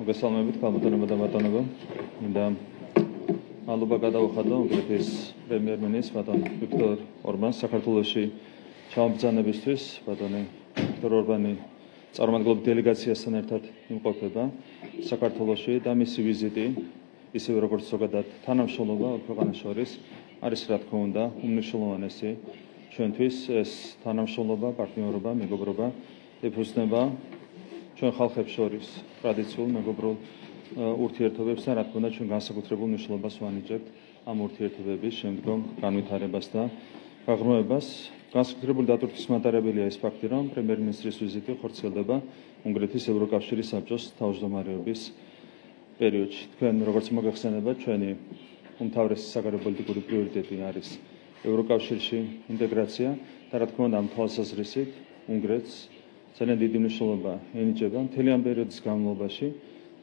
მოგესალმებით, ქალბატონებო და ბატონებო. მინდა მადლობა გადავუხადო უნგრეთის პრემიერ-მინისტრს ბატონ ვიქტორ ორბანს საქართველოში ჩამობრძანებისთვის. ბატონი ვიქტორ ორბანი წარმომადგენლობის დელეგაციასთან ერთად იმყოფება საქართველოში და მისი ვიზიტი, ისევე როგორც ზოგადად თანამშრომლობა ქვეყანას შორის არის რა თქმა უნდა უმნიშვნელოვანესი ჩვენთვის. ეს თანამშრომლობა, პარტნიორობა, მეგობრობა ეფუძნება ჩვენ ხალხებს შორის ტრადიციულ მეგობრულ ურთიერთობებს და რა თქმა უნდა ჩვენ განსაკუთრებულ მნიშვნელობას ვანიჭებთ ამ ურთიერთობების შემდგომ განვითარებას და გაღრმავებას. განსაკუთრებული დატვირთვის მატარებელია ეს ფაქტი, რომ პრემიერ-მინისტრის ვიზიტი ხორციელდება უნგრეთის ევროკავშირის საბჭოს თავმჯდომარეობის პერიოდში. თქვენ როგორც მოგეხსენებათ, ჩვენი უმთავრესი საგარეო პოლიტიკური პრიორიტეტი არის ევროკავშირში ინტეგრაცია და რა თქმა უნდა ამ თვალსაზრისით უნგრეთს ძალიან დიდი მნიშვნელობა ენიჭება მთელი ამ პერიოდის განმავლობაში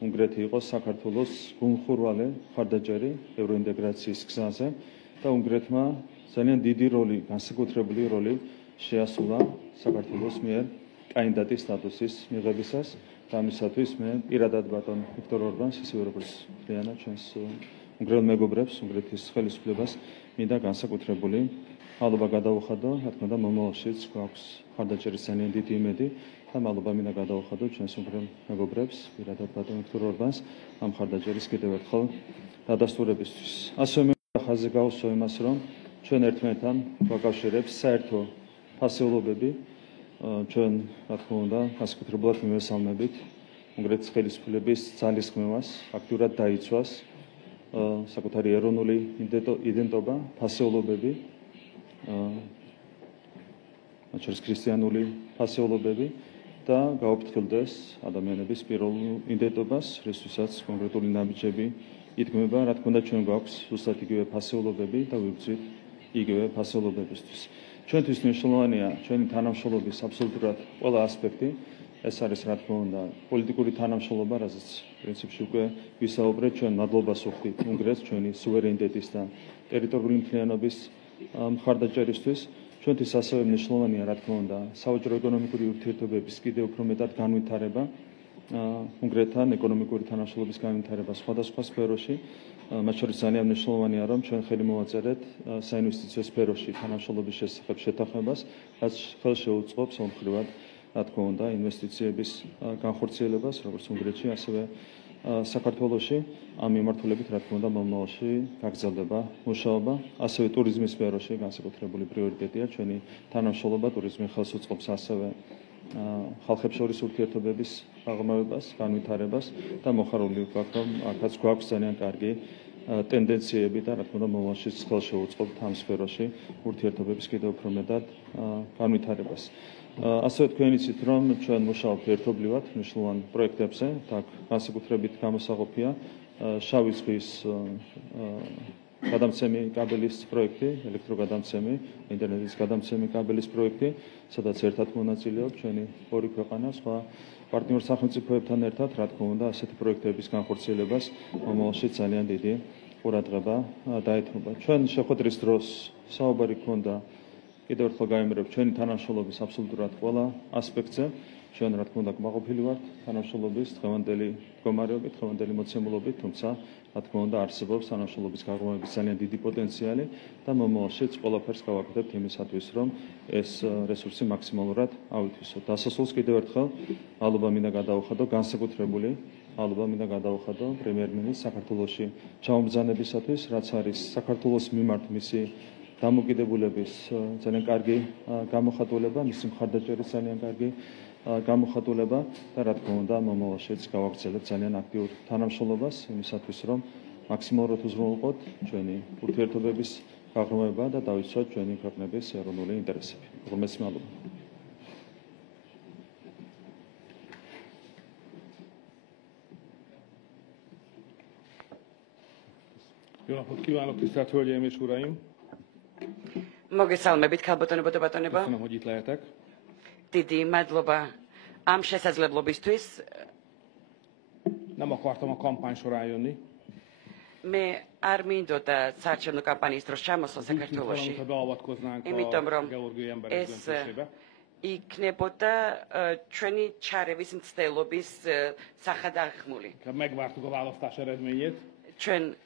უნგრეთი იყო საქართველოს გულმხურვალე მხარდაჭერი ევროინტეგრაციის გზაზე და უნგრეთმა ძალიან დიდი როლი, განსაკუთრებული როლი შეასრულა საქართველოს მიერ კანდიდატის სტატუსის მიღებისას და ამისათვის მე პირადად ბატონ ვიქტორ ორბანს, ისევე როგორც მთლიანად ჩვენს უნგრელ მეგობრებს, უნგრეთის ხელისუფლებას მინდა განსაკუთრებული მადლობა გადავუხადო, რა თქმა უნდა მომავალშიც გვაქვს მხარდაჭერის ძალიან დიდი იმედი და მადლობა მინდა გადავუხადო ჩვენს უნგრელ მეგობრებს, პირადად ბატონ ვიქტორ ორბანს ამ მხარდაჭერის კიდევ ერთხელ დადასტურებისთვის. ასევე მე ხაზზე გავუსვა იმას, რომ ჩვენ ერთმანეთთან გვაკავშირებს საერთო ფასეულობები, ჩვენ რა თქმა უნდა განსაკუთრებულად მივესალმებით უნგრეთის ხელისუფლების ძალისხმევას, აქტიურად დაიცვას საკუთარი ეროვნული იდენტობა, ფასეულობები, მათ შორის ქრისტიანული ფასეულობები და გაუფრთხილდეს ადამიანების პიროვნულ იდენტობას, რისთვისაც კონკრეტული ნაბიჯები იდგმება. რა თქმა უნდა ჩვენ გვაქვს ზუსტად იგივე ფასეულობები და ვიბრძვით იგივე ფასეულობებისთვის. ჩვენთვის მნიშვნელოვანია ჩვენი თანამშრომლობის აბსოლუტურად ყველა ასპექტი. ეს არის რა თქმა უნდა პოლიტიკური თანამშრომლობა, რაზეც პრინციპში უკვე ვისაუბრეთ. ჩვენ მადლობას ვუხდით უნგრეთს ჩვენი სუვერენიტეტის და ტერიტორიული მთლიანობის მხარდაჭერისთვის. ჩვენთვის ასევე მნიშვნელოვანია რა თქმა უნდა საოჯრო ეკონომიკური ურთიერთობების კიდევ უფრო მეტად განვითარება, უნგრეთთან ეკონომიკური თანამშრომლობის განვითარება სხვადასხვა სფეროში. მათ შორის ძალიან მნიშვნელოვანია, რომ ჩვენ ხელი მოვაწერეთ საინვესტიციო სფეროში თანამშრომლობის შესახებ შეთანხმებას, რაც ხელს შეუწყობს ომხრივად რა თქმა უნდა ინვესტიციების განხორციელებას, როგორც უნგრეთში, ასევე საქართველოში. ამ მიმართულებით რა თქმა უნდა მომავალში გაგრძელდება მუშაობა. ასევე ტურიზმის სფეროში განსაკუთრებული პრიორიტეტია ჩვენი თანამშრომლობა. ტურიზმი ხელს უწყობს ასევე ხალხებს შორის ურთიერთობების აღრმავებას, განვითარებას და მოხარული ვქოთ, რომ აქაც გვაქვს ძალიან კარგი ტენდენციები და რა თქმა უნდა მომავალშიც ხელს შეუწყობთ ამ სფეროში ურთიერთობების კიდევ უფრო მეტად განვითარებას. ასევე თქვენ იცით, რომ ჩვენ მუშაობთ ერთობლივად მნიშვნელოვან პროექტებზე, აქ განსაკუთრებით გამოსაყოფია შავი ზღვის გადამცემი კაბელის პროექტი, ელექტროგადამცემი, ინტერნეტის გადამცემი კაბელის პროექტი, სადაც ერთად მონაწილეობთ ჩვენი ორი ქვეყანა, სხვა პარტნიორ სახელმწიფოებთან ერთად, რა თქმა უნდა, ასეთი პროექტების განხორციელებას მომავალში ძალიან დიდი ყურადღება დაეთმობა. ჩვენ შეხვედრის დროს საუბარი ჰქონდა კიდევ ერთხელ გავიმეორებ ჩვენი თანამშრომლობის აბსოლუტურად ყველა ასპექტზე. ჩვენ რა თქმა უნდა კმაყოფილი ვართ თანამშრომლობის დღევანდელი მდგომარეობით, დღევანდელი მოცემულობით, თუმცა რა თქმა უნდა არსებობს თანამშრომლობის გაღრმავების ძალიან დიდი პოტენციალი და მომავალშიც ყველაფერს გავაკეთებთ იმისათვის, რომ ეს რესურსი მაქსიმალურად ავითვისოთ. დასასრულს კიდევ ერთხელ მადლობა მინდა გადავუხადო განსაკუთრებული მადლობა მინდა გადავუხადო პრემიერ-მინისტრს საქართველოში ჩამობრძანებისათვის, რაც არის საქართველოს მიმართ მისი დამოკიდებულების ძალიან კარგი გამოხატულება, მისი მხარდაჭერის ძალიან კარგი გამოხატულება და რა თქმა უნდა მომავალშიც გავაგრძელებთ ძალიან აქტიურ თანამშრომლობას იმისათვის, რომ მაქსიმალურად უზრუნველყოთ ჩვენი ურთიერთობების გაღრმავება და დავიცვათ ჩვენი ქვეყნების ეროვნული ინტერესები. უღრმესი მადლობა. Jó napot kívánok, tisztelt Hölgyeim és Uraim! მოგესალმებით ქალბატონებო და ბატონებო. Köszönöm, hogy itt lehetek. დიდი მადლობა ამ შესაძლებლობისთვის. Nem akartam a kampány során jönni. მე არ მინდოდა საარჩევნო კამპანიის დროს ჩამოსვლა საქართველოში. Valamit beavatkoznánk იმიტომ a რომ georgiai emberek döntésébe. იქნებოდა ჩვენი ჩარევის მცდელობის სახადაღმული. Megvártuk a választás eredményét. ჩვენ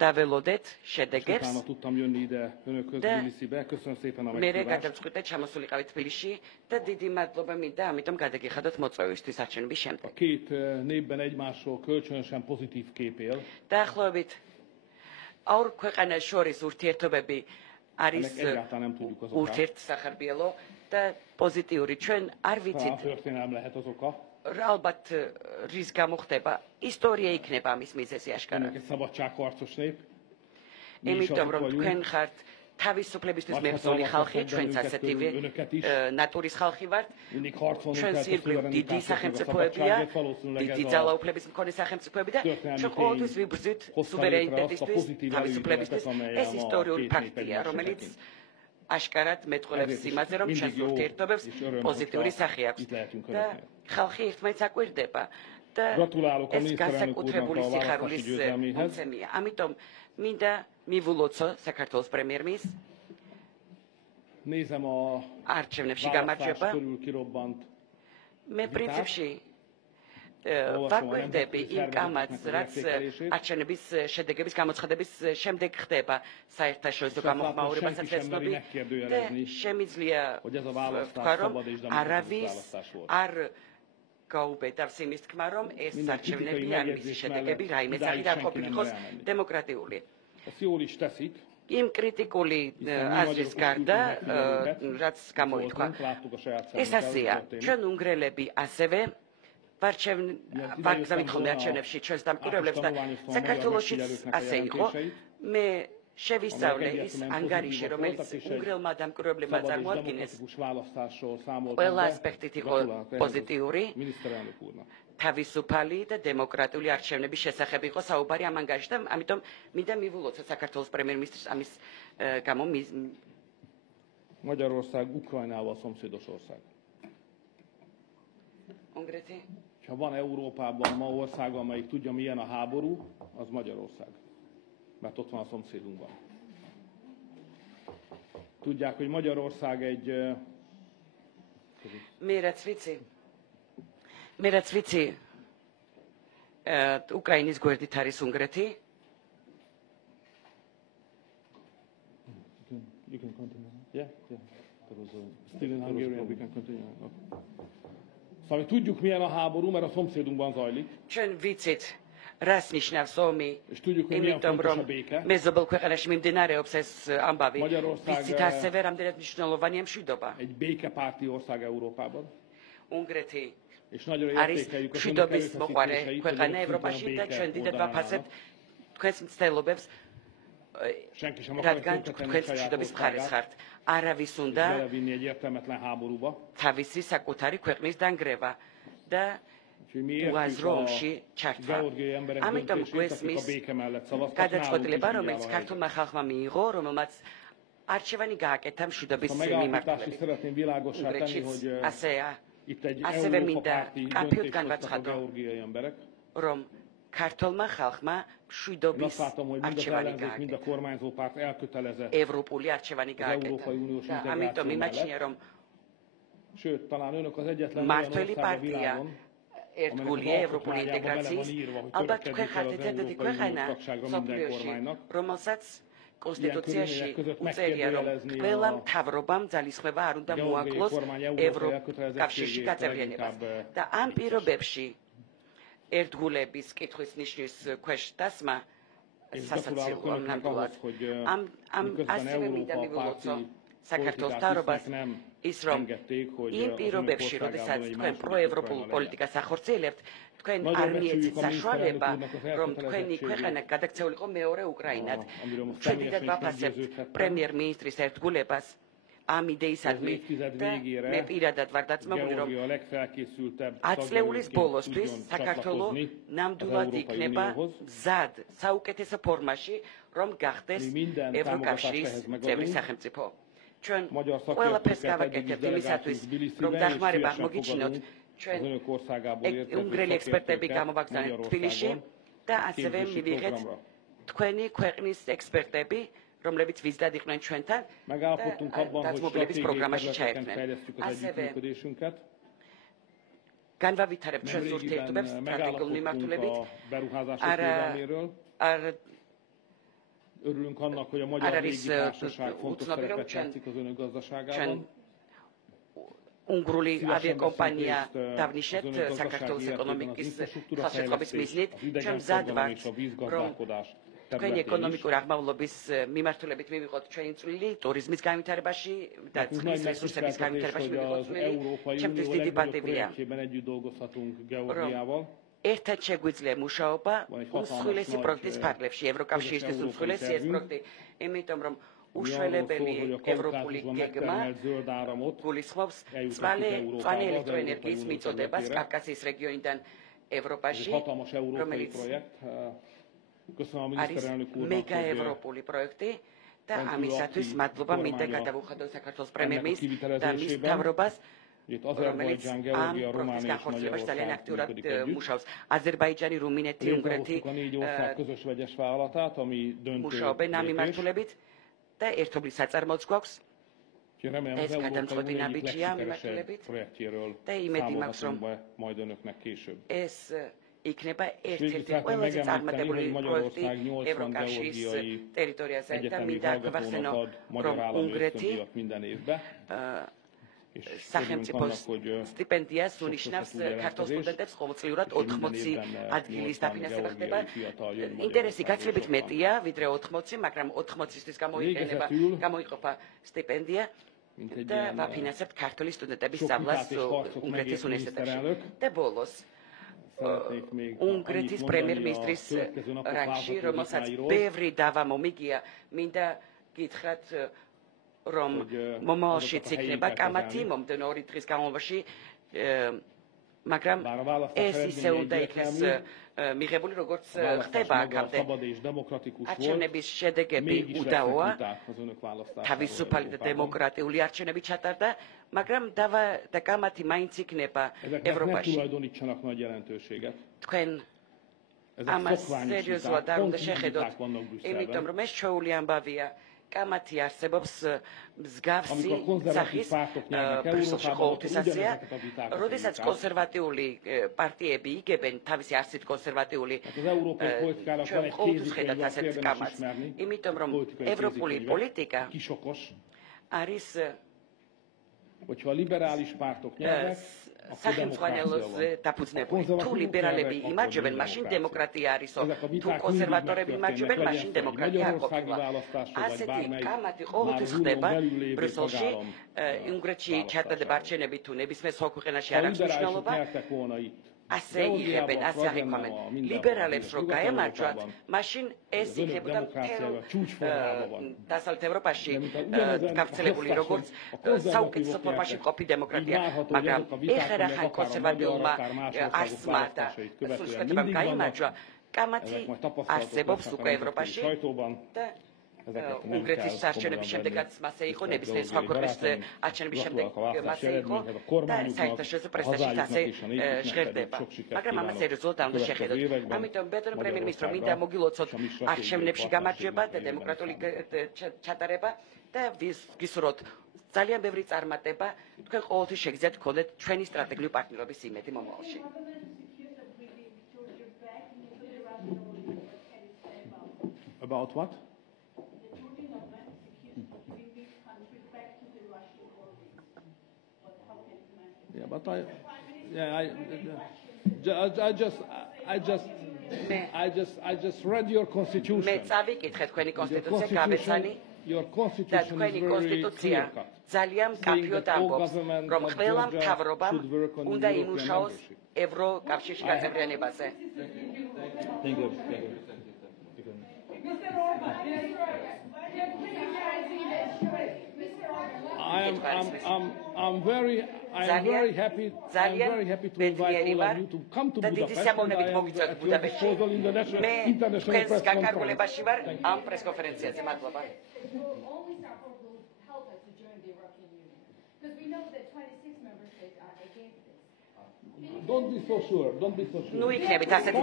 დაველოდეთ შედეგებს. Utána tudtam jönni ide önökhöz Tbilisibe. Köszönöm szépen a მე meghívást. გადავწყვიტე ჩამოსულიყავი თბილისში და დიდი მადლობა მინდა, ამიტომ გადაგიხადოთ მოწვევისთვის არჩევნების შემდეგ. A két népben egymásról kölcsönösen pozitív kép él. დაახლოებით ორ ქვეყანას შორის ურთიერთობები არის Ennek egyáltalán nem tudjuk az okát. ურთიერთსახარბიელო და პოზიტიური. ჩვენ არ Talán ვიცით történelem lehet az oka. ალბათ რის გამო ხდება. ისტორია იქნება ამის მიზეზი აშკარა. Önök egy szabadságharcos nép. Mi is იმიტომ azok რომ vagyunk. თქვენ ხართ თავისუფლებისთვის Azt მებრძოლი hatalmas ხალხი, tettek ჩვენც bennünket ასეთივე körül, önöket is. ნატურის ხალხი ვართ. Mindig harcolnunk ჩვენ kellett a სირბილ დიდი szuverenitásért, meg a სახელმწიფოებია, szabadságért. Valószínűleg დიდი ez a ძალაუფლების მქონე სახელმწიფოები და történelmi ჩვენ tény ყოველთვის ვიბრძვით hozta létre azt a სუვერენიტეტისთვის, pozitív თავისუფლებისთვის. előítéletet, amely ეს a ისტორიული két nép ფაქტია, egymásra რომელიც tekint. აშკარად მეტყველებს Ezért is იმაზე, რომ mindig ჩვენს jó ურთიერთობებს és öröm, პოზიტიური hogyha სახე აქვს itt lehetünk და önöknél. ხალხი ერთმანეთს აკვირდება და Gratulálok a ეს miniszterelnök განსაკუთრებული úrnak a სიხარულის választási győzelméhez. მომცემია. ამიტომ მინდა მივულოცო საქართველოს პრემიერ-მინისტრს Nézem a არჩევნებში választás გამარჯვება. körül kirobbant მე პრინციპში Olvasom a ვაკვირდები nemzetközi იმ კამათს, szervezeteknek az რაც értékelését. არჩევნების შედეგების გამოცხადების შემდეგ ხდება საერთაშორისო გამოხმაურებასაც senki sem ეცნობი meri megkérdőjelezni, და შემიძლია hogy ez a választás ვთქვა, რომ szabad és demokratikus არავის választás volt. არ გაუბედავს იმის თქმა, რომ ეს Minden არჩევნები kritikai ან მისი megjegyzés შედეგები mellett რაიმე idáig სახით არ senki nem ყოფილიყოს mer elmenni. დემოკრატიული. Ezt jól is teszik, იმ კრიტიკული hiszen mi აზრის magyarok is გარდა, küldünk megfigyelőket, რაც გამოითქვა. voltunk, láttuk a saját ეს szemünkkel, ასეა, mi történik. ჩვენ უნგრელები ასევე ვარგზავითხოვნა არჩევნებში ჩვენს დამკვირვებლებს და საქართველოშიც ასე იყო. მე შევისწავლე ის ანგარიში, რომელიც უნგრელმა დამკვირვებლებმა Szabad és წარმოადგინეს, demokratikus választásról számoltak ყველა be. ასპექტით იყო Gratulálok ehhez a პოზიტიური, miniszterelnök úrnak. თავისუფალი და დემოკრატიული არჩევნების შესახებ იყო საუბარი ამ ანგარიშში და ამიტომ მინდა მივულოცოთ საქართველოს პრემიერ-მინისტრს ამის გამო Magyarország Ukrajnával szomszédos ország. უნგრეთი Ha van Európában ma ország, amelyik tudja, milyen a háború, az Magyarország. Mert ott van a szomszédunkban. Tudják, hogy Magyarország egy... მე რაც ვიცი უკრაინის გვერდით არის უნგრეთი. You can continue. Yeah? Yeah. Still in Hungarian, we can continue. Okay. Szóval tudjuk, milyen a háború, mert a szomszédunkban zajlik. ჩვენ ვიცით რას ნიშნავს ომი, És tudjuk, hogy milyen იმიტომ fontos რომ a béke. მეზობელ ქვეყანაში მიმდინარეობს ეს ამბავი. Magyarország, ვიცით ასევე რამდენად მნიშვნელოვანია მშვიდობა. Egy békepárti ország Európában. უნგრეთი És nagyra არის értékeljük az önök მშვიდობის მოყვარე erőfeszítéseit, hogy ქვეყანა ők ევროპაში szintén და a béke ჩვენ დიდად oldalán ვაფასებთ állnak. თქვენს მცდელობებს, Senki sem akarja რადგან tönkretenni თქვენს saját მშვიდობის მხარეს országát, ხართ. არავის és უნდა belevinni egy értelmetlen háborúba. თავისი საკუთარი ქვეყნის დანგრევა და Úgyhogy mi értjük უაზრო a ომში ჩართვა. georgiai emberek ამიტომ döntését, akik a გვესმის béke mellett szavaztak, náluk გადაწყვეტილება, is რომელიც így áll a ქართულმა ხალხმა მიიღო, რომელმაც არჩევანი გააკეთა მშვიდობის A megállapítást is მიმართულებით. szeretném világossá tenni, უნგრეთშიც hogy ასეა, itt egy ასევე Európa მინდა párti კაფეოდ döntést hoztak a განვაცხადო, georgiai emberek. რომ ქართულმა ხალხმა Én მშვიდობის azt látom, hogy mind az არჩევანი ellenzék, mind a გააკეთა. kormányzó párt elkötelezett, ევროპული არჩევანი az გააკეთა. Európai Uniós და ამიტომ integráció იმაჩნია, mellett. რომ Sőt, talán önök az egyetlen olyan მართველი ország a პარტია világon, ერთგულია ევროპული ინტეგრაციის, ალბათ თქვენ ხართ ერთადერთი ქვეყანა მსოფლიოში, რომელსაც კონსტიტუციაში უწერია, რომ ყველა მთავრობამ ძალისხმევა არ უნდა მოაკლოს ევროკავშირში გაწევრიანებას. და ამ პირობებში ერთგულების კითხვის ნიშნის ქვეშ დასმა és სასაცილოა gratulálok önöknek ნამდვილად. ahhoz, hogy ამ miközben ასევე მინდა Európa მივულოცო párti საქართველოს politikát მთავრობას visznek, nem ის რომ engedték, hogy იმ az önök პირობებში, országában როდესაც egy თქვენ második პროევროპულ Ukrajna legyen. პოლიტიკას ახორციელებთ, თქვენ Nagyon არ მიეცით becsüljük a საშუალება, miniszterelnök úrnak az რომ თქვენი elkötelezettségét. ქვეყანა გადაქცეულიყო მეორე უკრაინად. amiről most ჩვენ დიდად személyesen is ვაფასებთ meggyőződhettem. პრემიერ-მინისტრის ერთგულებას ამ იდეისადმი Az évtized და végére მე პირადად ვარ დაწმებული, რომ Georgia a legfelkészültebb ათწლეულის tagjelöltként ბოლოსთვის tudjon საქართველო csatlakozni az ნამდვილად Európai იქნება Unióhoz. მზად საუკეთესო ფორმაში, რომ გახდეს Mi minden ევროკავშირის támogatást ehhez megadunk. წევრი სახელმწიფო. ჩვენ Magyar ყველაფერს szakértőket eddig is გავაკეთებთ delegációt იმისათვის, Tbilisibe, რომ és დახმარება szívesen მოგიჩინოთ. fogadunk az ჩვენ önök országából érkező უნგრელი ექსპერტები szakértőket გამოვაგზავნეთ თბილისში Magyarországon და ასევე képzési მივიღეთ programra. თქვენი ქვეყნის ექსპერტები, რომლებიც ვიზდად იყვნენ ჩვენთან Megállapodtunk abban, hogy დაცმობილების stratégiai პროგრამაში területeken ჩაერთნენ. fejlesztjük az ასევე együttműködésünket. განვავითარებთ ჩვენს ურთიერთობებს სტრატეგიულ მიმართულებით. A beruházások védelméről. Örülünk annak, hogy a Magyar Légitársaság fontos szerepet játszik az önök gazdaságában. უნგრული ავიაკომპანია დავნიშნეთ საქართველოს ეკონომიკის ხელშეწყობის მიზნით. ჩვენ მზად ვართ, რომ თქვენი ეკონომიკური აღმავლობის მიმართულებით მივიღოთ ჩვენი წვლილი ტურიზმის განვითარებაში და წყლის რესურსების განვითარებაში მივიღოთ წვლილი. ჩემთვის დიდი პატივია, რომ ერთად შეგვიძლია მუშაობა უმსხვილესი პროექტის ფარგლებში, ევროკავშირისთვის უმსხვილესი ეს პროექტი, იმიტომ რომ უშველებელი ევროპული გეგმა გულისხმობს მწვანე ელექტროენერგიის მიწოდებას კავკასიის რეგიონიდან ევროპაში, რომელიც არის მეგა ევროპული პროექტი და ამისათვის მადლობა მინდა გადავუხადოთ საქართველოს პრემიერ-მინისტრს და მის მთავრობას, რომელიც ამ პროექტის განხორციელებაში ძალიან აქტიურად მუშაობს. აზერბაიჯანი, რუმინეთი, უნგრეთი მუშაობენ ამ მიმართულებით და ერთობლივ საწარმოც გვაქვს. ეს გადამწყვეტი ნაბიჯია ამ მიმართულებით და იმედი მაქვს, რომ ეს იქნება ერთ-ერთი ყველაზე წარმატებული პროექტი ევროკავშირის ტერიტორიაზე და მინდა გვახსენო, რომ უნგრეთი სახელმწიფოს სტიპენდიას უნიშნავს ქართულ სტუდენტებს ყოველწლიურად 80 ადგილის დაფინანსება ხდება. ინტერესი გაცილებით მეტია, ვიდრე 80, მაგრამ 80-ისთვის გამოიყოფა სტიპენდია და ვაფინანსებთ ქართული სტუდენტების სწავლას უნგრეთის უნივერსიტეტში. და ბოლოს უნგრეთის პრემიერ-მინისტრის რანგში, რომელსაც ბევრი დავა მომიგია, მინდა გითხრათ, რომ მომავალშიც იქნება კამათი მომდენო 2 დღის განმავლობაში, მაგრამ ეს ისე უნდა იქნეს მიღებული, როგორც ხდება აქამდე. არჩევნების შედეგები უდაოა, თავისუფალი და დემოკრატიული არჩევნები ჩატარდა, მაგრამ დავა და კამათი მაინც იქნება ევროპაში. თქვენ ამას სერიოზულად არ უნდა შეხედოთ, იმიტომ რომ ეს ჩვეული ამბავია. კამათი არსებობს მსგავსი სახის ბრიუსელში ყოველთვის ასეა. როდესაც კონსერვატიული პარტიები იგებენ თავისი არსით კონსერვატიული, ჩვენ ყოველთვის ხედავთ ასეთ კამათს, იმიტომ რომ ევროპული პოლიტიკა არის სახელმწიფოზე დაფუძნებული. თუ ლიბერალები იმარჯვებენ, მაშინ დემოკრატია არისო. თუ კონსერვატორები იმარჯვებენ, მაშინ დემოკრატია არ ყოფილა. ასეთი კამათი ყოველთვის ხდება ბრიუსელში. უნგრეთში ჩატარდება არჩევნები თუ ნებისმიერ სხვა ქვეყანაში არ აქვს მნიშვნელობა. ასე იღებენ, ასე აღიქვამენ. ლიბერალებს რო გაემარჯვათ, მაშინ ეს იქნებოდა დასავლეთ ევროპაში გავრცელებული როგორც საუკეთესო ფორმაში მყოფი დემოკრატია, მაგრამ ეხლა ხან კონსერვატიულმა არსმა და სულისკვეთებამ გაიმარჯვა, კამათი არსებობს უკვე ევროპაში და უნგრეთის არჩევნების შემდეგაც მასე იყო, ნებისმიერ სხვა ქვეყნის არჩევნების შემდეგ მასე იყო და საერთაშორისო პრესაშიც ასე ჟღერდება. მაგრამ ამას სერიოზულად არ უნდა შეხედოთ. ამიტომ ბატონო პრემიერ-მინისტრო, მინდა მოგილოცოთ არჩევნებში გამარჯვება და დემოკრატიული ჩატარება და გისურვოთ ძალიან ბევრი წარმატება. თქვენ ყოველთვის შეგიძლიათ გქონდეთ ჩვენი სტრატეგიული პარტნიორობის იმედი მომავალში. About what? Yeah, but I just read your constitution. მე წავიკითხე თქვენი კონსტიტუცია, გავეცანი და თქვენი კონსტიტუცია ძალიან მკაფიოდ ამბობს, რომ ყველა მთავრობამ უნდა იმუშაოს ევროკავშირში გაწევრიანებაზე. I'm very happy to invite all of you to come to Budapest and I am at your disposal in the international press conference. ამ პრესკონფერენციაზე მადლობა. Only support will help us to join the European Union. Because we know that 26 member states are against this. Don't be so sure. ნუ იქნებით ასეთი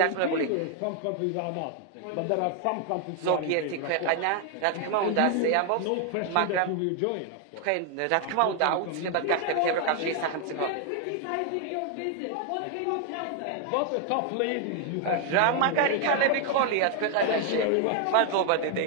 დაწუნებული. Some countries are not. But there are some countries who are ზოგიერთი ქვეყანა, რა თქმა უნდა, ასე ამბობს, მაგრამ თქვენ რა თქმა უნდა აუცილებლად გახდებით ევროკავშირის სახელმწიფო. What a tough ladies you have. რა მაგარი ქალები გყოლიათ ქვეყანაში. მადლობა დიდი.